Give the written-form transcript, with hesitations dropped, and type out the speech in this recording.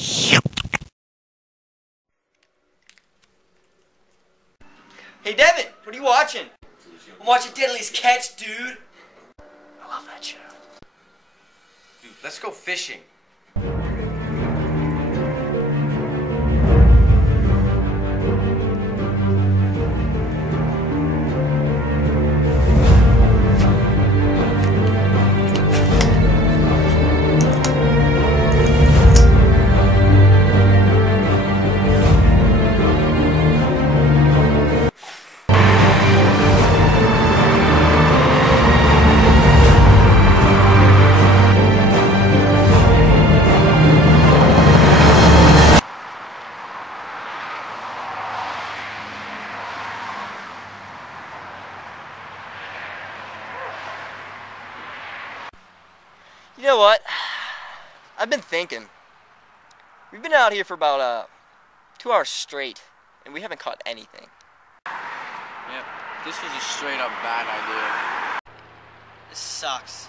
Hey Devin, what are you watching? I'm watching Deadliest Catch, dude. I love that show. Dude, let's go fishing. You know what? I've been thinking. We've been out here for about 2 hours straight, and we haven't caught anything. Yep, this was a straight up bad idea. This sucks.